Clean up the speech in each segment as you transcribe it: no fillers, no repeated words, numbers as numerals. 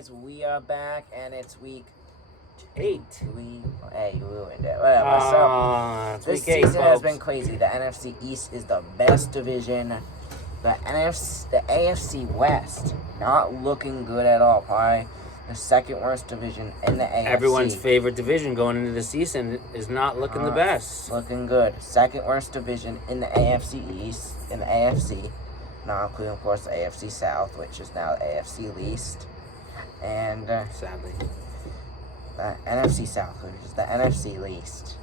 guys, we are back, and it's week 8. Hey, you ruined it. Whatever. So, this week 8, season has folks. been crazy. The NFC East is the best division. The AFC West, not looking good at all. Probably the second worst division in the AFC. Everyone's favorite division going into the season is not looking the best. Looking good. Second worst division in the AFC East, in the AFC. Not including, of course, the AFC South, which is now the AFC least. And sadly, the NFC South, which is the NFC least.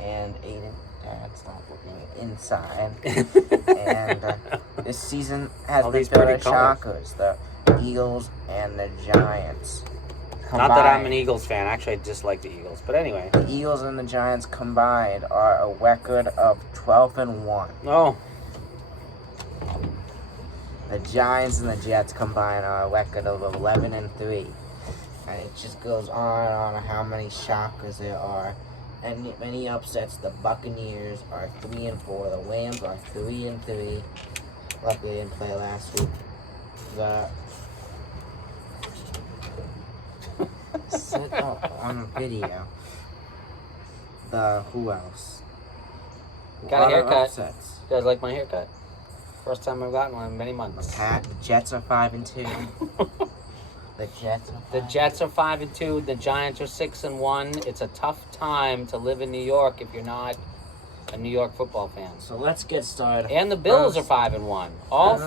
And Aiden, Dad's not looking inside. And this season has been filled with shockers. The Eagles and the Giants. Not that I'm an Eagles fan. Actually, I dislike the Eagles. But anyway. The Eagles and the Giants combined are a record of 12-1. Oh. The Giants and the Jets combined are a record of 11-3. And it just goes on how many shockers there are. And many upsets. The Buccaneers are 3-4. The Rams are 3-3. Luckily, they didn't play last week. The sit up on the video. Who else? Got a haircut. Upsets. You guys like my haircut? First time I've gotten one in many months. The Jets are 5-2. The Jets are 5-2. The Giants are 6-1. It's a tough time to live in New York if you're not a New York football fan. So let's get started. And the Bills are 5-1. All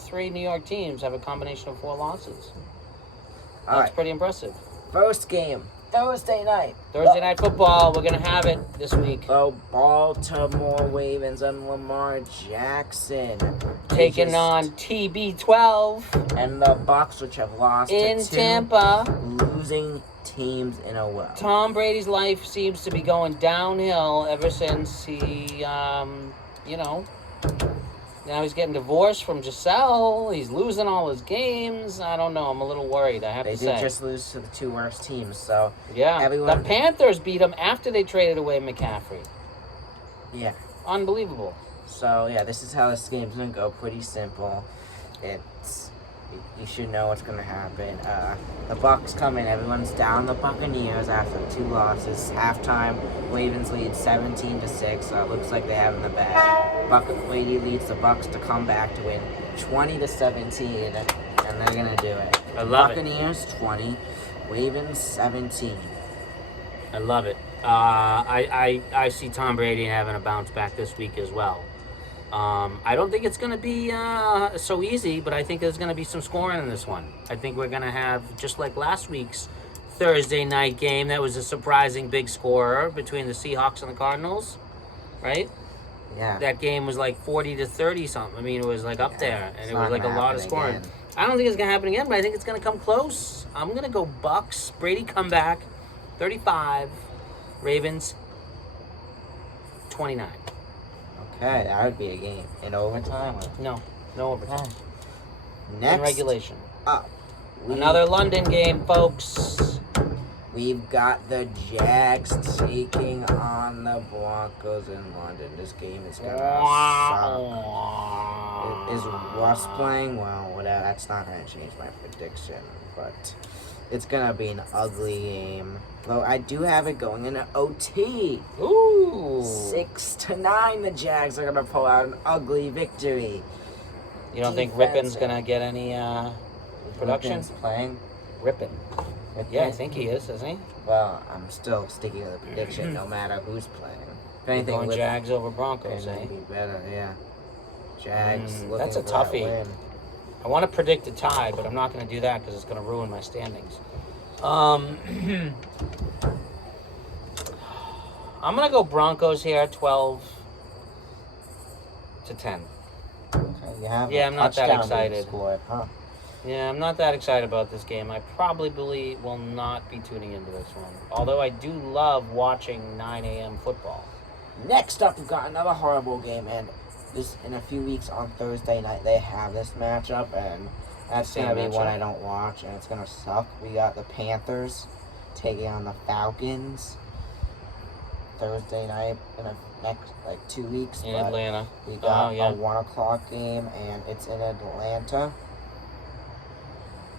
three New York teams have a combination of 4 losses. That's pretty impressive. First game, Thursday night. Thursday night football. We're gonna have it this week. The Baltimore Ravens and Lamar Jackson taking on TB12 and the Bucs, which have lost in to 2 Tampa, losing teams in a row. Tom Brady's life seems to be going downhill ever since he, now he's getting divorced from Giselle. He's losing all his games. I don't know. I'm a little worried, I have to say. They did just lose to the 2 worst teams, so... Yeah, the Panthers beat them after they traded away McCaffrey. Yeah. Unbelievable. So, yeah, this is how this game's going to go. Pretty simple. You should know what's going to happen. The Bucs come in. Everyone's down the Buccaneers after 2 losses. Halftime, Ravens lead 17-6, so it looks like they have in the bag. Brady leads the Bucs to come back to win 20-17, and they're going to do it. I love Buccaneers 20, Ravens 17. I love it. I see Tom Brady having a bounce back this week as well. I don't think it's going to be so easy, but I think there's going to be some scoring in this one. I think we're going to have, just like last week's Thursday night game, that was a surprising big scorer between the Seahawks and the Cardinals, right? Yeah. That game was like 40-30 something. I mean, it was like up there, and it was like a lot of scoring. Again. I don't think it's going to happen again, but I think it's going to come close. I'm going to go Bucs. Brady comeback, 35. Ravens, 29. Okay, that would be a game. In overtime? No overtime. Next in regulation. Up. Another London game, folks. We've got the Jags taking on the Broncos in London. This game is going to suck. Is Russ playing? Well, whatever. That's not going to change my prediction. But it's going to be an ugly game. Though I do have it going into OT. Ooh. 6-9, the Jags are going to pull out an ugly victory. You don't think Rippin's going to get any production? Rippin's playing? Rippin. Yeah, I think he is, isn't he? Well, I'm still sticking to the prediction no matter who's playing. If anything, going Jags over Broncos, eh? Be better, yeah. Jags. That's a toughie. I want to predict a tie, but I'm not going to do that because it's going to ruin my standings. I'm going to go Broncos here, 12-10. Okay, I'm not that excited. Scored, huh? Yeah, I'm not that excited about this game. I probably will not be tuning into this one. Although I do love watching 9 a.m. football. Next up, we've got another horrible game, and this in a few weeks on Thursday night they have this matchup, and that's going to be one I don't watch, and it's going to suck. We got the Panthers taking on the Falcons Thursday night in the next 2 weeks. In Atlanta. We got a 1 o'clock game, and it's in Atlanta.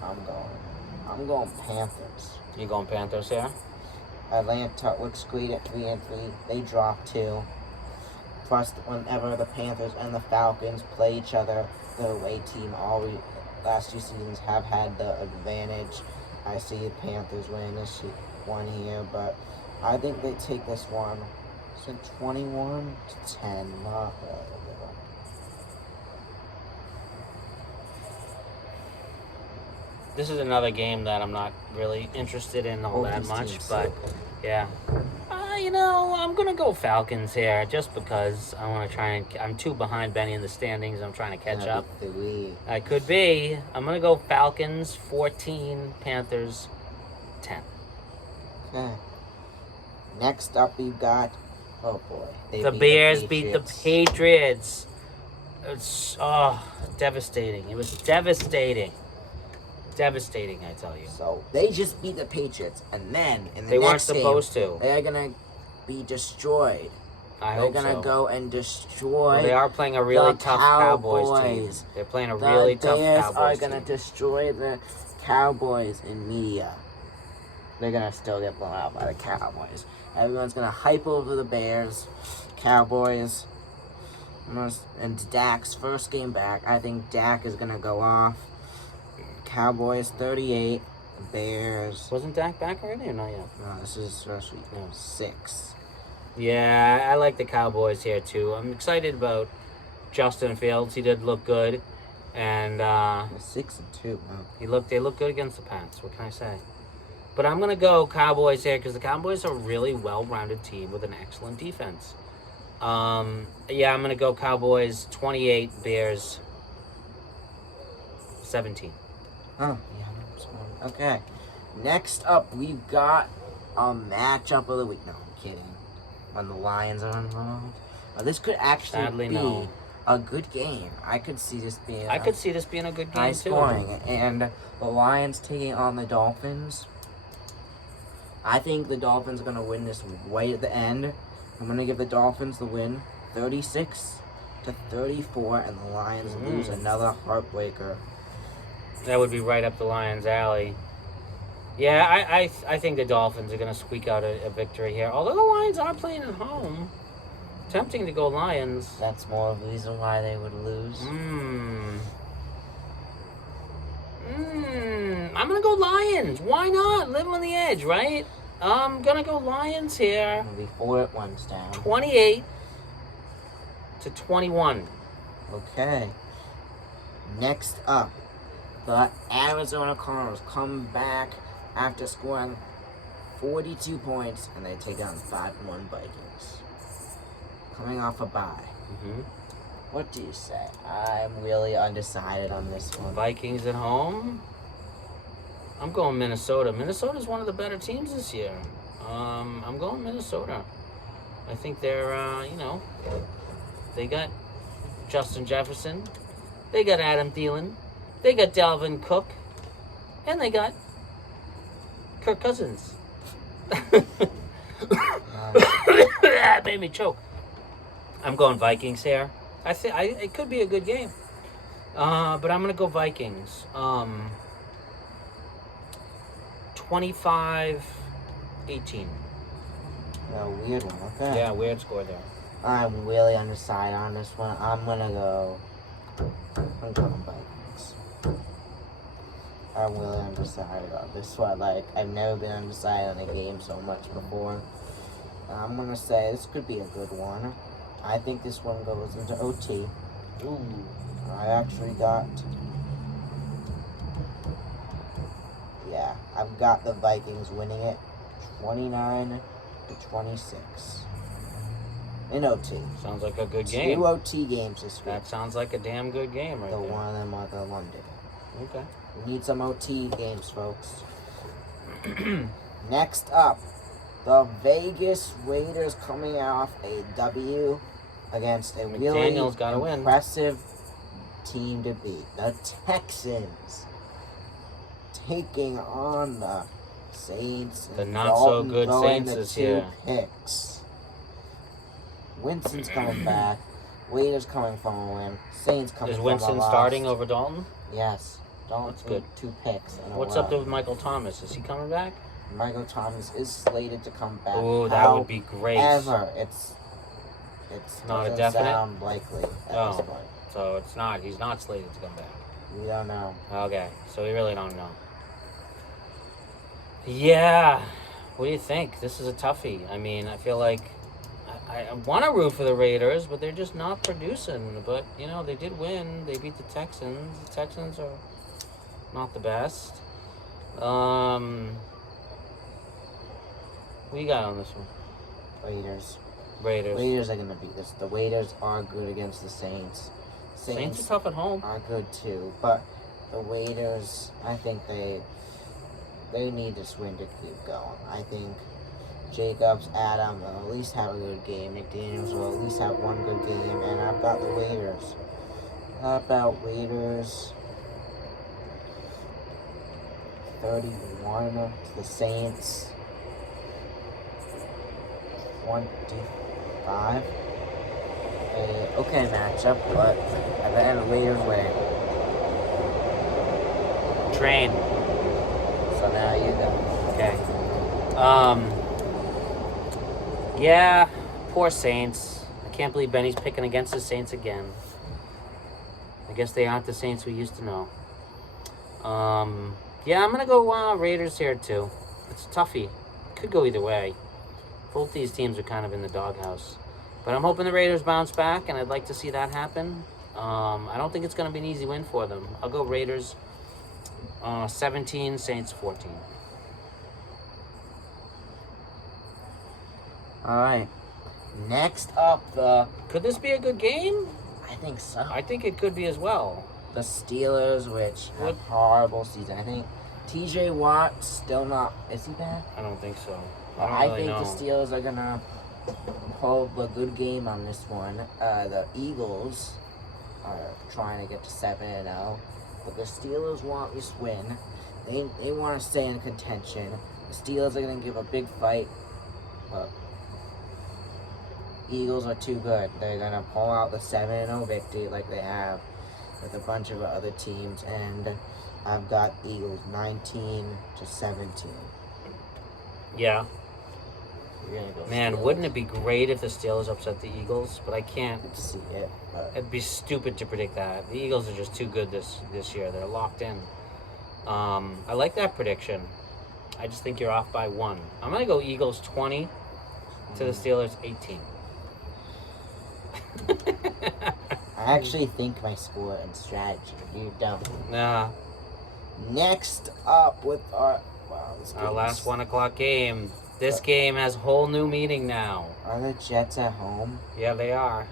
I'm going Panthers. You going Panthers here? Atlanta looks great at 3-3. They drop 2. Plus, whenever the Panthers and the Falcons play each other, the away team last 2 seasons have had the advantage. I see the Panthers winning this one here, but I think they take this one. So 21-10. Not really a good one. This is another game that I'm not really interested in all that much, but yeah. I'm going to go Falcons here just because I want to try and... I'm 2 behind Benny in the standings. I'm trying to catch up. I could be. I'm going to go Falcons 14, Panthers 10. Okay. Next up, we've got... Oh, boy. The Bears beat the Patriots. It's devastating. It was devastating. Devastating, I tell you. So, they just beat the Patriots, and then in the they weren't next supposed game, to. They are going to be destroyed. They're going to go and destroy they are playing a really tough Cowboys team. They're playing a really tough Cowboys team. The Bears are going to destroy the Cowboys in media. They're going to still get blown out by the Cowboys. Everyone's going to hype over the Bears, Cowboys. And Dak's first game back. I think Dak is going to go off. Cowboys 38, Bears. Wasn't Dak back already or not yet? No, this is his first week. No, 6. Yeah, I like the Cowboys here too. I'm excited about Justin Fields. He did look good, and 6-2. Wow. They look good against the Pats. What can I say? But I'm gonna go Cowboys here because the Cowboys are a really well-rounded team with an excellent defense. I'm gonna go Cowboys 28, Bears 17. Oh, yeah. Okay. Next up, we've got a matchup of the week. No, I'm kidding. When the Lions are involved. This could actually be a good game. I could see this being a good game, high scoring. And the Lions taking on the Dolphins. I think the Dolphins are going to win this way at the end. I'm going to give the Dolphins the win. 36-34, and the Lions lose another heartbreaker. That would be right up the Lions' alley. Yeah, I think the Dolphins are going to squeak out a victory here. Although the Lions are playing at home. Tempting to go Lions. That's more of a reason why they would lose. I'm going to go Lions. Why not? Live on the edge, right? I'm going to go Lions here. It'll be 4-1 down. 28-21. Okay. Next up, the Arizona Cardinals come back after scoring 42 points, and they take on 5-1 Vikings. Coming off a bye. What do you say? I'm really undecided on this one. Vikings at home? I'm going Minnesota. Minnesota's one of the better teams this year. I'm going Minnesota. I think they're, they got Justin Jefferson. They got Adam Thielen. They got Dalvin Cook. And they got Kirk Cousins. That made me choke. I'm going Vikings here. I think it could be a good game. But I'm going to go Vikings. 25-18. A weird one, okay. Yeah, weird score there. I'm really undecided on this one. I'm going Vikings. I'm really undecided on this one. I've never been undecided on a game so much before. I'm going to say this could be a good one. I think this one goes into OT. Ooh. I actually got... Yeah, I've got the Vikings winning it 29-26. In OT. Sounds like a good game. 2 OT games this week. That sounds like a damn good game right there. One of them are the London. Okay. We need some OT games, folks. Next up, the Vegas Raiders coming off a W against a really impressive team to beat. The Texans taking on the Saints. The not-so-good Saints is here. Picks. Winston's coming back. Raiders coming from a win. Saints coming from a loss. Is Winston starting over Dalton? Yes. Don't That's take good. 2 picks in a What's row. up with Michael Thomas? Is he coming back? Michael Thomas is slated to come back. Oh, that would be great. However, it's Not a doesn't definite? sound likely at this point. So it's not. He's not slated to come back. We don't know. Okay, so we really don't know. Yeah, what do you think? This is a toughie. I mean, I feel like I want to root for the Raiders, but they're just not producing. But, you know, they did win. They beat the Texans. The Texans are not the best. What do you got on this one? Raiders. Raiders. Raiders are gonna beat this. The Raiders are good against the Saints. Saints are tough at home. are good too, but the Raiders, I think they need this win to keep going. I think Jacobs, Adam will at least have a good game. McDaniels will at least have one good game, and I've got the Raiders. How about Raiders 31 to the Saints 25? Okay matchup, but at the end, the Raiders win. Train. So now you go. Okay. Yeah, poor Saints. I can't believe Benny's picking against the Saints again. I guess they aren't the Saints we used to know. Yeah, I'm going to go Raiders here, too. It's a toughie. Could go either way. Both these teams are kind of in the doghouse. But I'm hoping the Raiders bounce back, and I'd like to see that happen. I don't think it's going to be an easy win for them. I'll go Raiders 17, Saints 14. Alright. Next up, Could this be a good game? I think so. I think it could be as well. The Steelers, which What? have horrible season. I think TJ Watt still not. Is he back? I don't think so. I don't I really think know. the Steelers are gonna pull a good game on this one. The Eagles are trying to get to 7-0, but the Steelers want this win. They want to stay in contention. The Steelers are gonna give a big fight, but Eagles are too good. They're gonna pull out the 7-0 victory like they have with a bunch of other teams, and I've got Eagles 19-17. Yeah. You're gonna go Man, Steelers. wouldn't it be great if the Steelers upset the Eagles? But I can't. See it, but It'd be stupid to predict that. The Eagles are just too good this year. They're locked in. I like that prediction. I just think you're off by 1. I'm going to go Eagles 20 to the Steelers 18. I actually think my score and strategy. You don't. Nah, Next up with this our game last is- 1 o'clock game. This game has whole new meaning now. Are the Jets at home? Yeah, they are.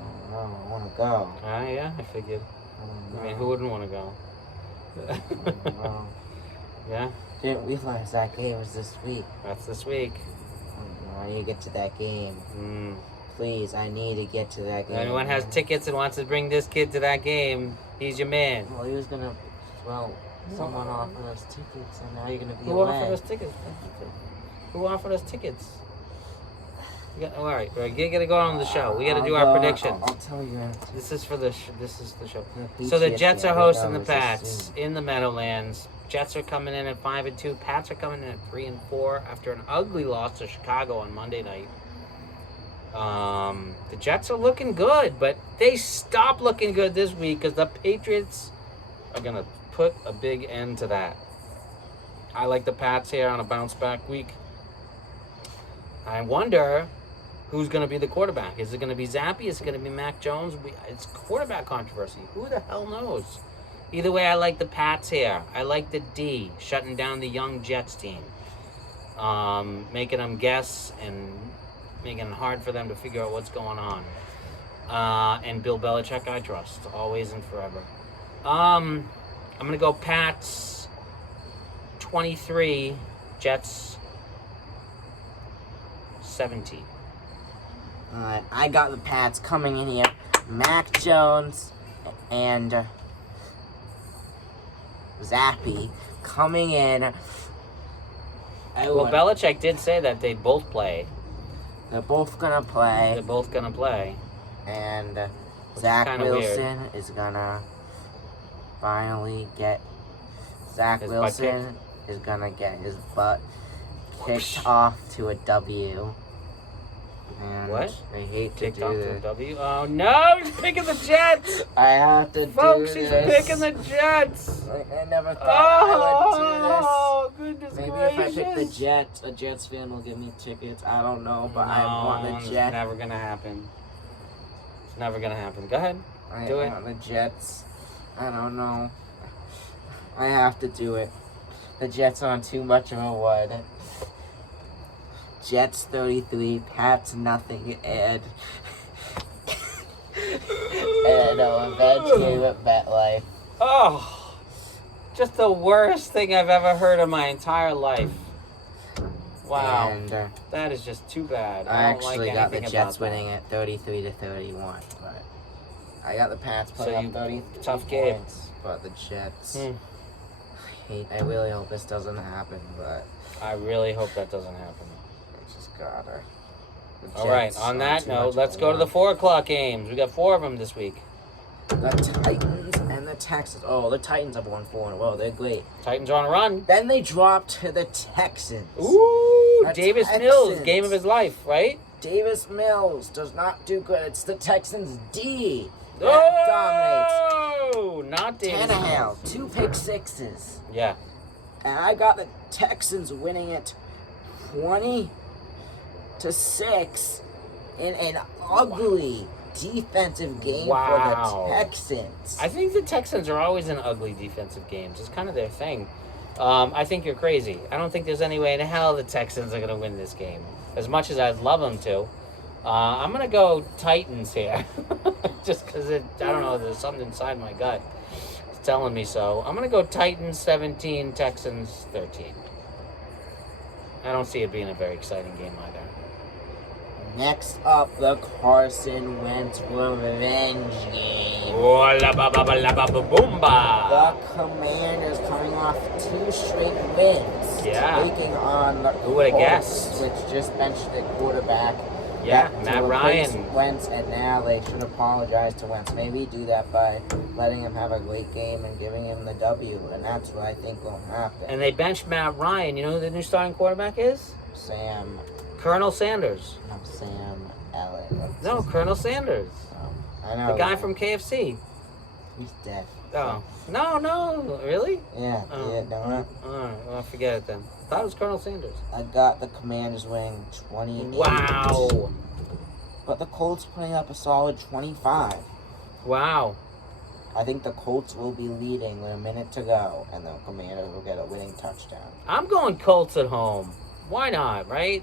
Oh no, I want to go. Yeah, I figured. Oh, I mean, no. who wouldn't want to go? Oh, no. Yeah, Didn't realize that game was this week. that's this week. Oh, no, I need to get to that game. Mm. Please, I need to get to that If game. anyone has tickets and wants to bring this kid to that game, he's your man. Well, he was gonna. Well, someone offered us tickets, and now you're gonna be Who away. offered us tickets? Who offered us tickets? All right, we gotta go on the show. We gotta do I'll our go- predictions. I'll tell you. after. This is for this is the show. The So the Patriots Jets game, are but hosting that the was this Pats soon. in the Meadowlands. Jets are coming in at 5-2. Pats are coming in at 3-4 after an ugly loss to Chicago on Monday night. The Jets are looking good, but they stop looking good this week because the Patriots are gonna put a big end to that. I like the Pats here on a bounce back week. I wonder who's going to be the quarterback. Is it going to be Zappy? Is it going to be Mac Jones? It's quarterback controversy. Who the hell knows? Either way, I like the Pats here. I like the D, shutting down the young Jets team. Making them guess and making it hard for them to figure out what's going on. And Bill Belichick, I trust, always and forever. I'm going to go Pats 23, Jets 17. Alright, I got the Pats coming in here. Mac Jones and Zappy coming in. Well, Belichick did say that they both play. They're both gonna play, They're both going to play. and Zach kinda Wilson is gonna finally get Zach His butt Wilson is gonna get his butt kicked off to a W. And What? I hate to Kicked do off to a this. W. Oh no, he's picking the Jets. I have to Folks, do he's this. picking the Jets. I never thought I Oh, goodness would do this. Maybe if I pick the gracious. Jets, a Jets fan will give me tickets. I don't know, but No, I want the it's Jets. never gonna happen. It's never gonna happen. Go ahead. I do it. want the Jets. I don't know. I have to do it. The Jets aren't too much of a wood. Jets 33, Pats nothing, and eventually with MetLife. Oh, just the worst thing I've ever heard in my entire life. Wow, And that is just too bad. I don't actually like got the anything Jets about that. winning at 33 to 31, but I got the Pats So putting you- up 30 tough game. points, but the Jets. Hmm. I really hope this doesn't happen, but I really hope that doesn't happen. I just gotta. The All right. Jets On aren't that too note, much let's of a go to the wood. 4:00 games. We got 4 of them this week. The Titans and the Texans. Oh, the Titans have won 4 in a row. They're great. Titans are on a run. Then they dropped to the Texans. Ooh, The Davis Mills, Texans. game of his life, right? Davis Mills does not do good. It's the Texans D that dominates. Oh, not Davis Tannehill, Mills. 2 pick sixes. Yeah. And I got the Texans winning it 20 to 6 in an ugly defensive game Wow. for the Texans. I think the Texans are always in ugly defensive games. It's kind of their thing. I think you're crazy. I don't think there's any way in hell the Texans are going to win this game. As much as I'd love them to. I'm going to go Titans here. Just because, I don't know, there's something inside my gut. It's telling me so. I'm going to go Titans 17, Texans 13. I don't see it being a very exciting game either. Next up, the Carson Wentz revenge game. Oh, la ba ba ba la ba ba boomba. The Commanders coming off 2 straight wins. Yeah. Taking on the Who would've Colts, guessed? which just benched their quarterback. Yeah, to Matt replace Ryan. Wentz, and now they should apologize to Wentz. Maybe do that by letting him have a great game and giving him the W, and that's what I think will happen. And they benched Matt Ryan. You know who the new starting quarterback is? Sam Elliott. No, Colonel Sanders. I know. The guy from KFC. He's deaf. Oh. No, really? Yeah, Oh. yeah, no. Alright, well, forget it then. I thought it was Colonel Sanders. I got the Commanders winning 28. Wow. But the Colts putting up a solid 25. Wow. I think the Colts will be leading with a minute to go, and the Commanders will get a winning touchdown. I'm going Colts at home. Why not, right?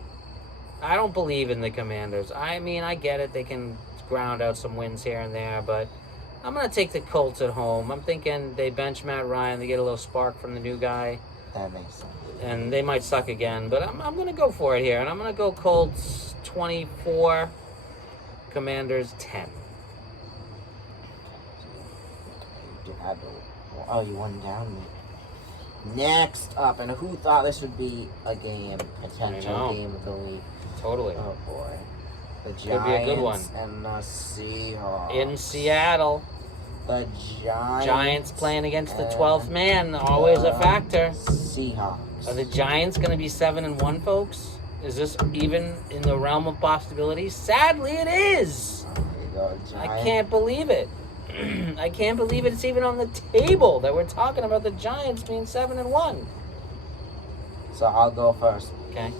I don't believe in the Commanders. I mean, I get it. They can ground out some wins here and there, but I'm going to take the Colts at home. I'm thinking they bench Matt Ryan. They get a little spark from the new guy. That makes sense. And they might suck again, but I'm going to go for it here. And I'm going to go Colts 24, Commanders 10. Oh, you won down me. Next up, and who thought this would be a game, I potential know. game of the week? Totally. Oh boy, the Could Giants be a good one. and the Seahawks. In Seattle, the Giants playing against the and 12th man, always a factor. Seahawks. Are the Giants going to be 7-1, folks? Is this even in the realm of possibility? Sadly, it is. There you go, I Giants. can't believe it. I can't believe it's even on the table that we're talking about the Giants being 7-1. So I'll go first. Okay.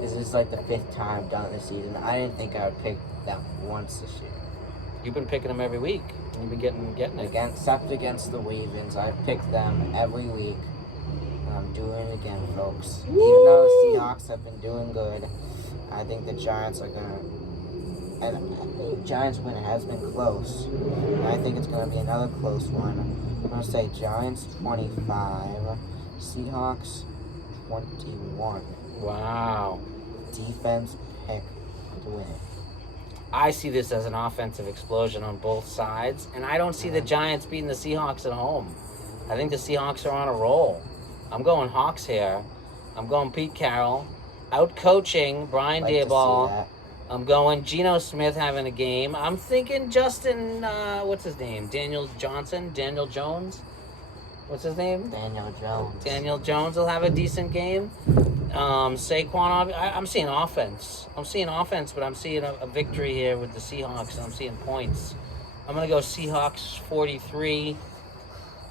This is like the 5th time I've done it this season. I didn't think I would pick them once this year. You've been picking them every week. And you've been getting it. Except against the Ravens, I pick them every week. And I'm doing it again, folks. Even though the Seahawks have been doing good, I think the Giants are gonna. And the Giants win has been close. And I think it's gonna be another close one. I'm gonna say Giants 25, Seahawks 21. Wow. Defense pick to win it. I see this as an offensive explosion on both sides, and I don't see the Giants beating the Seahawks at home. I think the Seahawks are on a roll. I'm going Hawks here. I'm going Pete Carroll. Out coaching Brian Like to see Daboll. that. I'm going Geno Smith having a game. I'm thinking Justin, what's his name? Daniel Jones? What's his name? Daniel Jones. Daniel Jones will have a decent game. Saquon, I'm seeing offense. But I'm seeing a victory here with the Seahawks. I'm seeing points. I'm going to go Seahawks 43,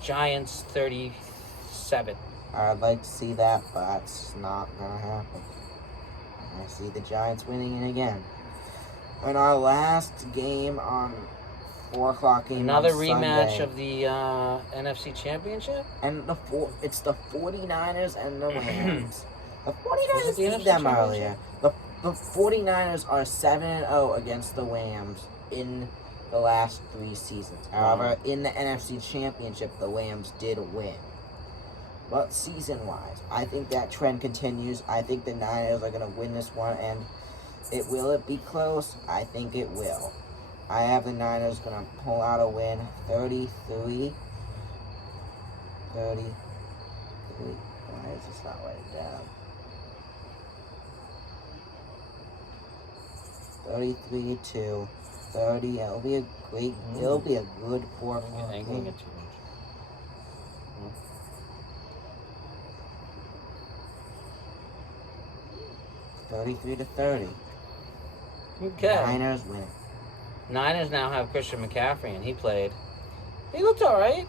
Giants 37. I'd like to see that, but it's not going to happen. I see the Giants winning it again. And our last game on 4 o'clock game Another on rematch Sunday. of the NFC Championship? And it's the 49ers and the Rams. The Was 49ers it the beat NFC them Championship? earlier. The 49ers are 7-0 against the Rams in the last 3 seasons. However, in the NFC Championship, the Rams did win. But season-wise, I think that trend continues. I think the Niners are going to win this one, and will it be close? I think it will. I have the Niners going to pull out a win, 33. Why is this not writing down? 33-30. It'll be a good 4 o'clock Ain't game. gonna get too much. 33-30. Okay. Niners win. Niners now have Christian McCaffrey, and he played. He looked all right.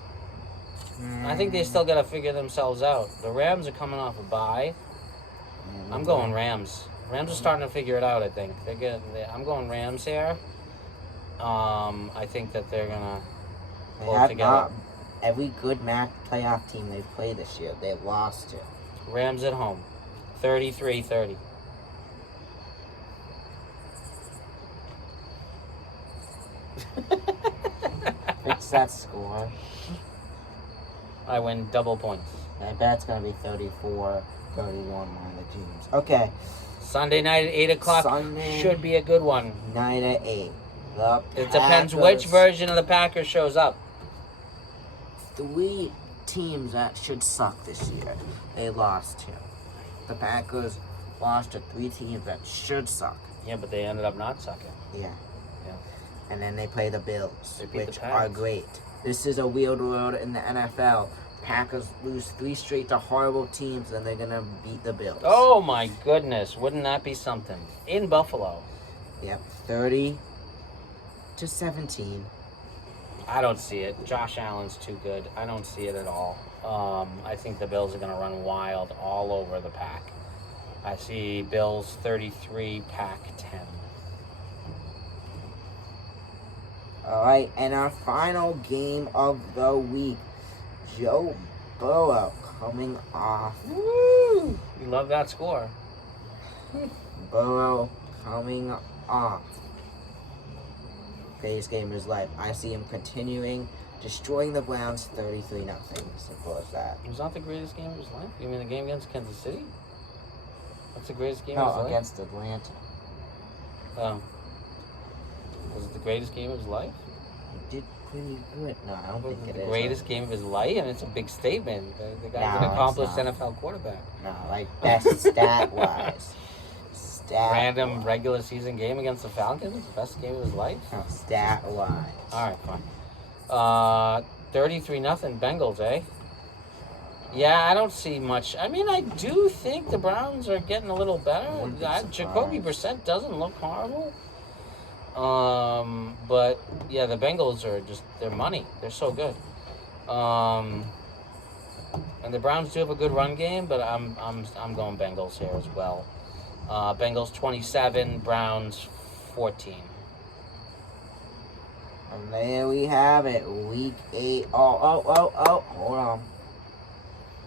I think they still got to figure themselves out. The Rams are coming off a bye. I'm going Rams. Rams are starting to figure it out, I think. I'm going Rams here. I think that they're going to They pull have together. not every good MAC playoff team they've played this year, they've lost to. Rams at home. 33-30. Fix that score. I win double points. I bet it's going to be 34-31 on the teams. Okay, Sunday night at 8 o'clock Sunday should be a good one. night at 8. The It depends which Packers- version of the Packers shows up. 3 teams that should suck this year, they lost to. The Packers lost to 3 teams that should suck. Yeah, but they ended up not sucking. Yeah. Yeah. And then they play the Bills, They beat the which Pats. are great. This is a weird road in the NFL. Packers lose 3 straight to horrible teams, and they're going to beat the Bills. Oh my goodness, wouldn't that be something? In Buffalo. Yep, 30-17. I don't see it. Josh Allen's too good. I don't see it at all. I think the Bills are going to run wild all over the Pack. I see Bills 33, Pack 10. All right, and our final game of the week, Joe Burrow coming off. Woo! You love that score. Burrow coming off. Greatest game of his life. I see him continuing, destroying the Browns 33-0. Simple as that. Was that the greatest game of his life? You mean the game against Kansas City? That's the greatest game of his No, life? against Atlanta. Oh. Was it the greatest game of his life? He did pretty good. No, I don't Was think it it the is. greatest game of his life? And it's a big statement. The guy's No, an it's accomplished not. NFL quarterback. No, like best stat-wise. Random regular season game against the Falcons? Best game of his life? No, stat-wise. All right, fine. 33-0 Bengals, eh? Yeah, I don't see much. I mean, I do think the Browns are getting a little better. Wouldn't be Jacoby surprised. Brissett doesn't look horrible. But yeah, the Bengals are they're money. They're so good. And the Browns do have a good run game, but I'm going Bengals here as well. Bengals 27, Browns 14. And there we have it. Week 8. Oh. Hold on.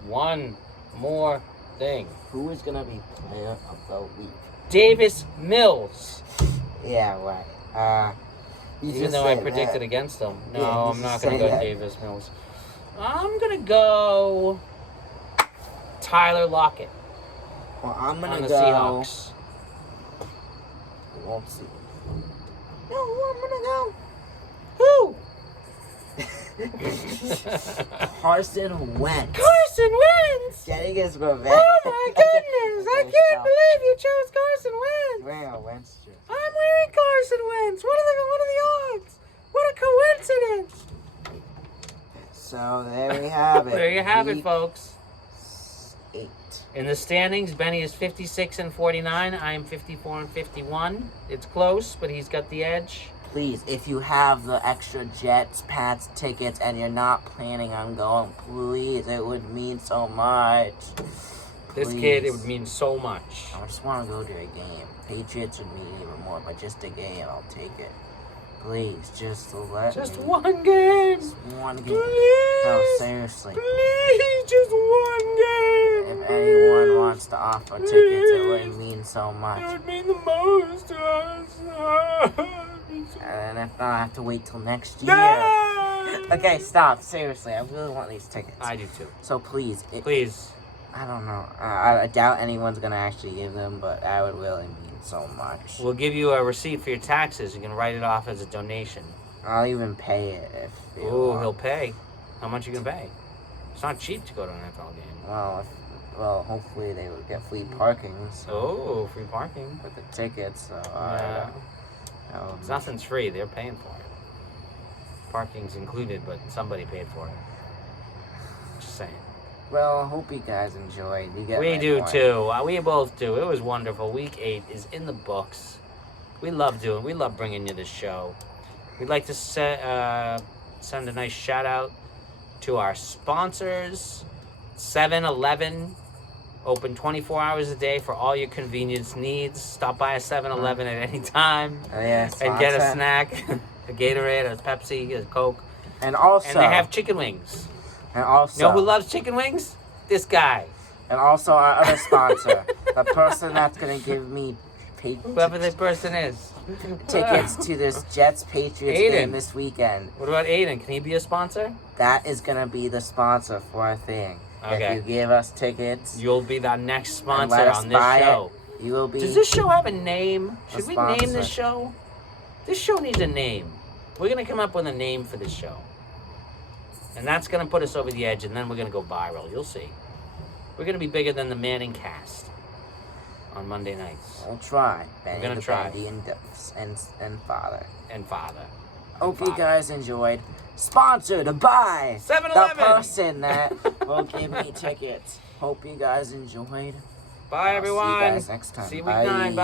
One more thing. Who is going to be player of the week? Davis Mills. Yeah, right. You Even just though I said predicted that. against them. No, Yeah, you I'm not just going to say go that. Davis Mills. I'm going to go Tyler Lockett Well, I'm going on to the go. Seahawks. We won't see. No, I'm going to go. Who? Carson Wentz. Carson Wentz! Getting his revenge. Oh my goodness! I can't believe you chose Carson Wentz! wearing a Wentz jersey. I'm wearing Carson Wentz. What are the odds? What a coincidence! So there we have it. There you have it, Week folks. 8. In the standings, Benny is 56 and 49. I am 54 and 51. It's close, but he's got the edge. Please, if you have the extra Jets, Pats tickets and you're not planning on going, please, it would mean so much. This Please. kid, it would mean so much. I just want to go to a game. Patriots would mean even more, but just a game, I'll take it. Please, just let Just me. one game. Just one game. Please. No, seriously. Please, just one game. If anyone wants to offer tickets, it would mean so It much. would mean the most to us. And if not, I have to wait till next year. No! Okay, stop. Seriously, I really want these tickets. I do too. So please, Please. I don't know. I doubt anyone's gonna actually give them, but that would really mean so much. We'll give you a receipt for your taxes. You can write it off as a donation. I'll even pay it if you Oh, want. he'll pay. How much you gonna pay? It's not cheap to go to an NFL game. Well, hopefully they would get free parking. So Oh, free parking. with the tickets. So Yeah. Nothing's free. They're paying for it. Parking's included, but somebody paid for it. Just saying. Well, I hope you guys enjoyed. You get We my do point. too. We both do. It was wonderful. Week 8 is in the books. We love bringing you this show. We'd like to send a nice shout out to our sponsors. 7-Eleven, open 24 hours a day for all your convenience needs. Stop by a 7-Eleven at any time Yeah, and get a sponsor. snack, a Gatorade, a Pepsi, a Coke. And also, And they have chicken wings. and also, You know who loves chicken wings? This guy. and also our other sponsor, the person that's gonna give me Whoever the person is. tickets to this Jets Patriots Aiden. game this weekend. What about Aiden? Can he be a sponsor? That is gonna be the sponsor for our thing. Okay. If you give us tickets, You'll be the next and sponsor let us on this buy show. it, you will be. Does this show have a name? Should we name sponsor. this show? This show needs a name. We're going to come up with a name for this show. And that's going to put us over the edge, and then we're going to go viral. You'll see. We're going to be bigger than the Manning cast on Monday nights. We'll try. Benny gonna the try. Bendy and Father. And Father. Hope you Father. guys enjoyed. Sponsored by 7-Eleven. the person that will give me tickets. Hope you guys enjoyed. Bye, I'll everyone. See you guys next time. See you week 9. Bye.